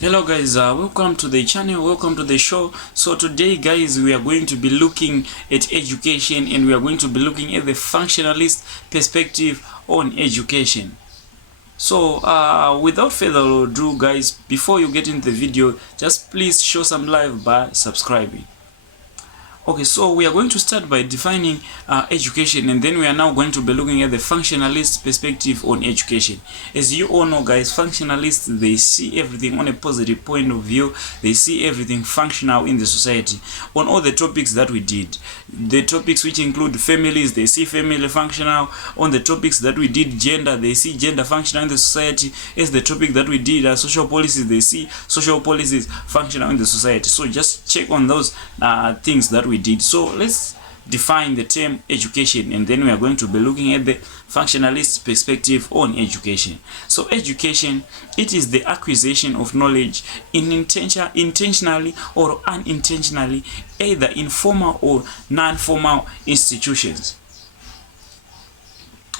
Hello guys, welcome to the channel, welcome to the show. So today guys, we are going to be looking at education, and we are going to be looking at the functionalist perspective on education. So without further ado guys, before you get into the video, just please show some love by subscribing. Okay, so we are going to start by defining education, and then we are now going to be looking at the functionalist perspective on education. As you all know guys, functionalists, they see everything on a positive point of view. They see everything functional in the society. On all the topics that we did, the topics which include families, they see family functional. On the topics that we did gender, they see gender functional in the society. As the topic that we did social policies, they see social policies functional in the society. So just check on those things that we did. So let's define the term education, and then we are going to be looking at the functionalist perspective on education. So education, it is the acquisition of knowledge intentionally or unintentionally, either in formal or non-formal institutions.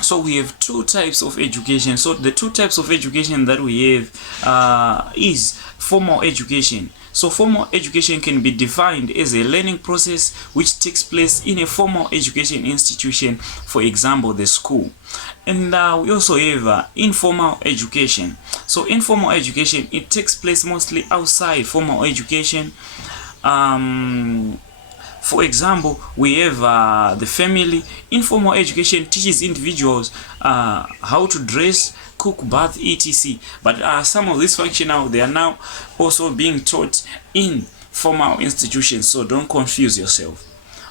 So we have two types of education. So the two types of education that we have is formal education. So formal education can be defined as a learning process which takes place in a formal education institution, for example, the school. And we also have informal education. So informal education, it takes place mostly outside formal education. For example, we have the family. Informal education teaches individuals how to dress, cook, bath, etc. But some of these functional, they are now also being taught in formal institutions, so don't confuse yourself.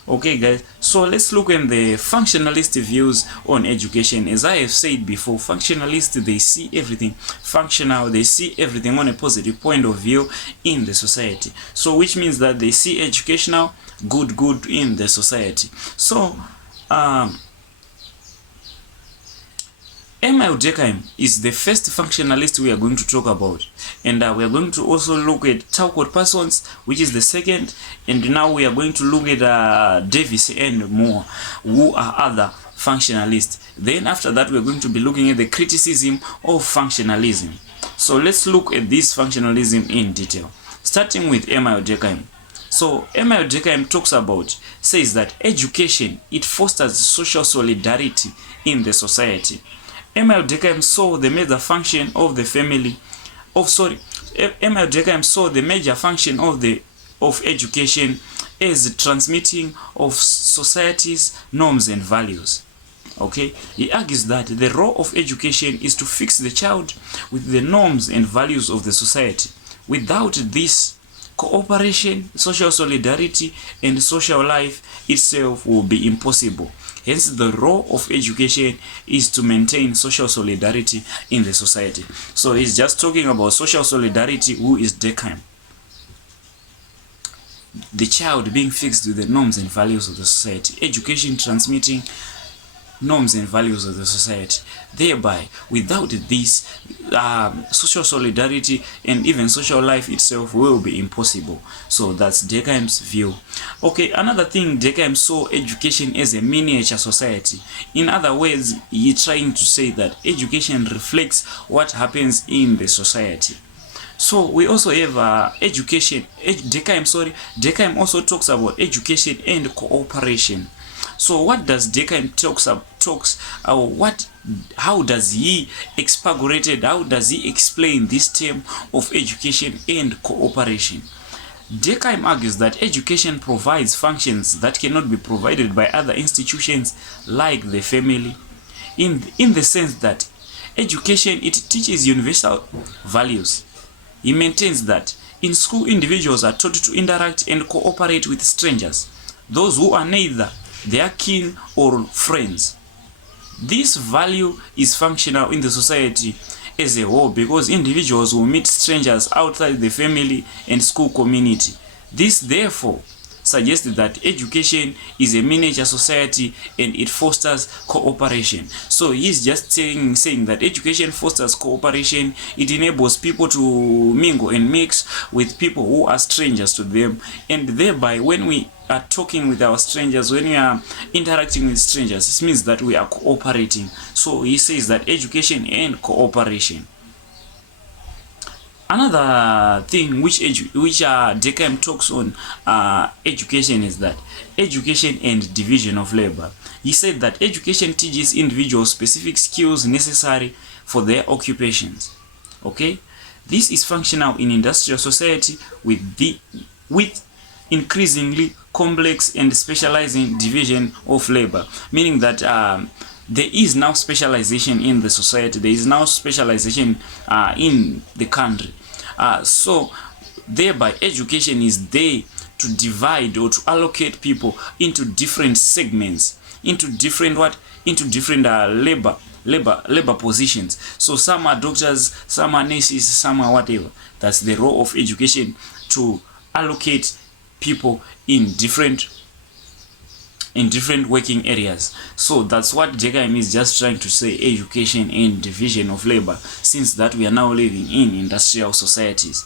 Okay guys, so let's look at the functionalist views on education. As I have said before, functionalists, they see everything functional, they see everything on a positive point of view in the society. So which means that they see educational good in the society. So alll is the first functionalist we are going to talk about, and we are going to also look at Talcott Parsons, which is the second, and now we are going to look at Davis and Moore, who are other functionalists. Then after that, we are going to be looking at the criticism of functionalism. So let's look at this functionalism in detail, starting with alll. So alll says that education, it fosters social solidarity in the society. alll saw the major function of the family alll saw the major function of education as transmitting of society's norms and values. Okay, he argues that the role of education is to fix the child with the norms and values of the society. Without this, cooperation, social solidarity, and social life itself will be impossible. Hence, the role of education is to maintain social solidarity in the society. So he's just talking about social solidarity, who is Durkheim. The child being fixed with the norms and values of the society. Education transmitting norms and values of the society. Thereby, without this, social solidarity and even social life itself will be impossible. So that's Durkheim's view. Okay, another thing, Durkheim saw education as a miniature society. In other words, he's trying to say that education reflects what happens in the society. So we also have education. Durkheim also talks about education and cooperation. So what does Durkheim how does he expurgated, how does he explain this term of education and cooperation? Durkheim argues that education provides functions that cannot be provided by other institutions like the family, in the sense that education, it teaches universal values. He maintains that in school, individuals are taught to interact and cooperate with strangers, those who are neither their kin or friends. This value is functional in the society as a whole because individuals will meet strangers outside the family and school community. This therefore suggests that education is a miniature society and it fosters cooperation. So he's just saying that education fosters cooperation. It enables people to mingle and mix with people who are strangers to them, and thereby when we are talking with our strangers, when we are interacting with strangers, it means that we are cooperating. So he says that education and cooperation. Another thing which Durkheim talks on education is that education and division of labor. He said that education teaches individuals specific skills necessary for their occupations. Okay, this is functional in industrial society with increasingly complex and specializing division of labor, meaning that there is now specialization in the society, there is now specialization in the country. So thereby education is there to divide or to allocate people into different segments, into different labor positions. So some are doctors, some are nurses, some are whatever. That's the role of education, to allocate people in different working areas. So that's what Durkheim is just trying to say, education and division of labor, since that we are now living in industrial societies.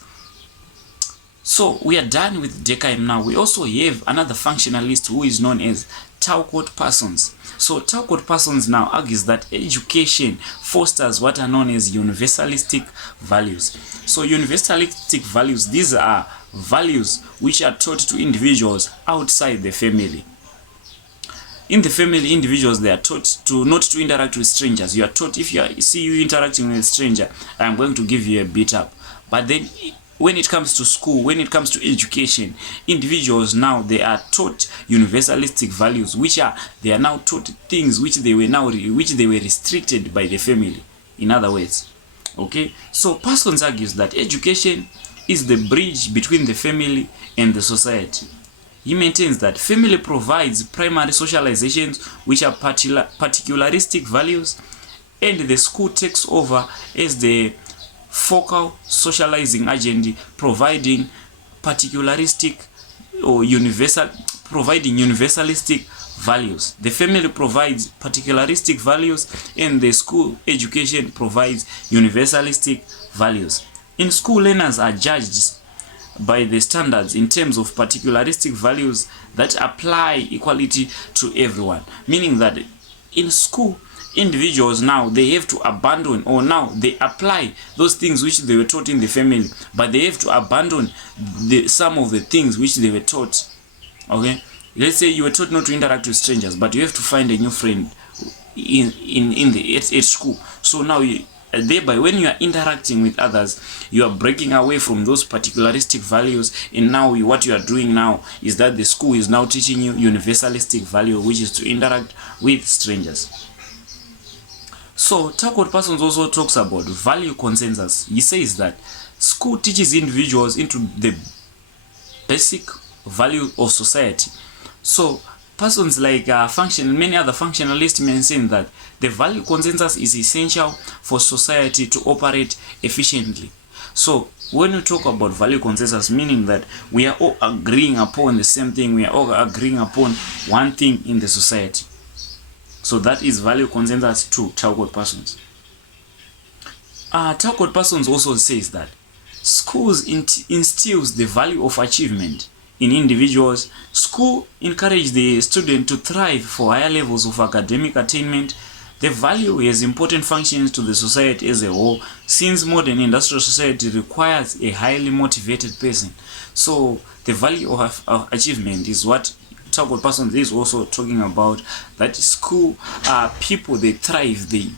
So we are done with Durkheim now. We also have another functionalist who is known as Talcott Parsons. So Talcott Parsons now argues that education fosters what are known as universalistic values. So universalistic values, these are values which are taught to individuals outside the family. In the family, individuals, they are taught to not to interact with strangers. You are taught, if you see you interacting with a stranger, I am going to give you a beat up. But then when it comes to school, when it comes to education, individuals now, they are taught universalistic values, they are now taught things which they were restricted by the family. In other words, okay. So Parsons argues that education is the bridge between the family and the society. He maintains that family provides primary socializations, which are particularistic values, and the school takes over as the focal socializing agent, providing particularistic or universalistic values. The family provides particularistic values, and the school education provides universalistic values. In school, learners are judged by the standards in terms of particularistic values that apply equality to everyone, meaning that in school, individuals now, they have to abandon, or now they apply those things which they were taught in the family, but they have to abandon some of the things which they were taught. Okay, let's say you were taught not to interact with strangers, but you have to find a new friend at school. So now thereby, when you are interacting with others, you are breaking away from those particularistic values, and now what you are doing now is that the school is now teaching you universalistic value, which is to interact with strangers. So Talcott Parsons also talks about value consensus. He says that school teaches individuals into the basic value of society. So Persons like many other functionalists mention that the value consensus is essential for society to operate efficiently. So when we talk about value consensus, meaning that we are all agreeing upon the same thing, we are all agreeing upon one thing in the society. So that is value consensus to Talcott Parsons. Talcott Parsons also says that schools instills the value of achievement in individuals. School encourage the student to thrive for higher levels of academic attainment. The value has important functions to the society as a whole, since modern industrial society requires a highly motivated person. So the value of achievement is what Talcott Parsons is also talking about, that school people, they thrive, they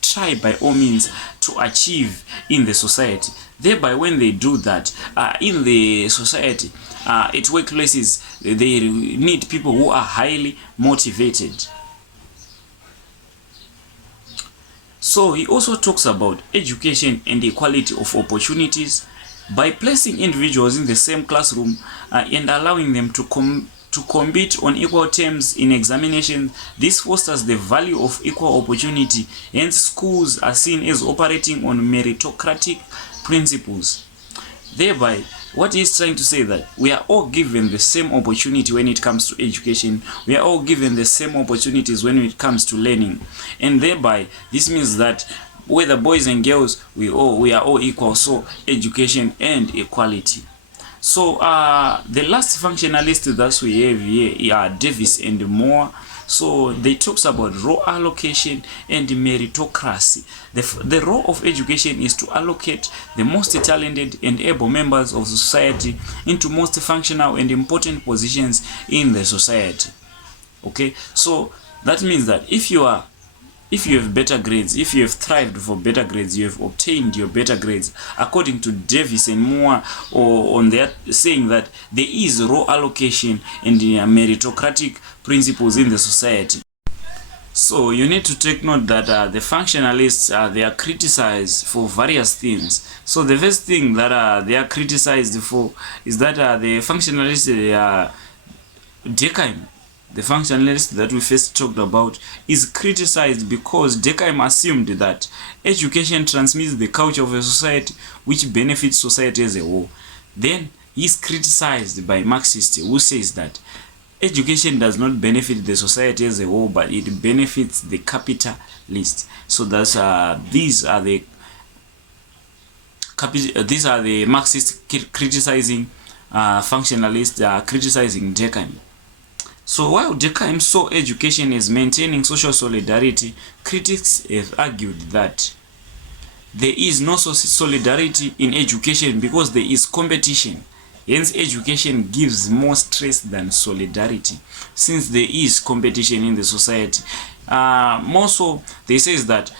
try by all means to achieve in the society. Thereby, when they do that in the society, at workplaces, they need people who are highly motivated. So he also talks about education and equality of opportunities. By placing individuals in the same classroom and allowing them to compete on equal terms in examination, this fosters the value of equal opportunity. Hence, schools are seen as operating on meritocratic principles. Thereby, what he's trying to say that we are all given the same opportunity when it comes to education. We are all given the same opportunities when it comes to learning, and thereby this means that whether boys and girls, we are all equal. So education and equality. So the last functionalist that we have here are Davis and Moore. So they talks about role allocation and meritocracy. The role of education is to allocate the most talented and able members of society into most functional and important positions in the society. Okay, so that means that if you have better grades, if you have thrived for better grades, you have obtained your better grades, according to Davis and Moore, or on their saying that there is role allocation and meritocratic principles in the society. So you need to take note that the functionalists they are criticized for various things. So the first thing that they are criticized for is that the functionalists Durkheim, the functionalist that we first talked about, is criticized because Durkheim assumed that education transmits the culture of a society which benefits society as a whole. Then he is criticized by Marxists, who says that education does not benefit the society as a whole, but it benefits the capitalist. So that's these are the Marxists criticizing functionalists, criticizing Durkheim. So while Durkheim saw education as maintaining social solidarity, critics have argued that there is no solidarity in education because there is competition. Hence, education gives more stress than solidarity, since there is competition in the society. More so, they says that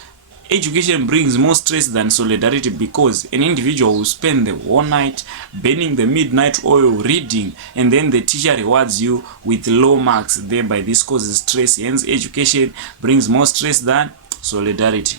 education brings more stress than solidarity because an individual will spend the whole night burning the midnight oil reading, and then the teacher rewards you with low marks. Thereby this causes stress. Hence education brings more stress than solidarity.